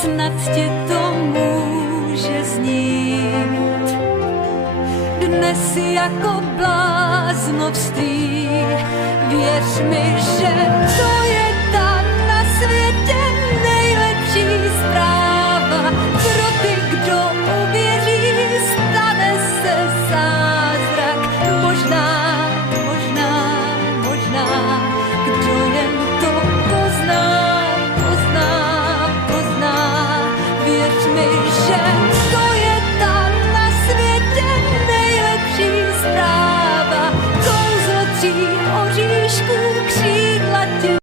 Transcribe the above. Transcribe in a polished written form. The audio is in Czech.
snad ti to může znít. Dnes jako bláznovství, věř mi, že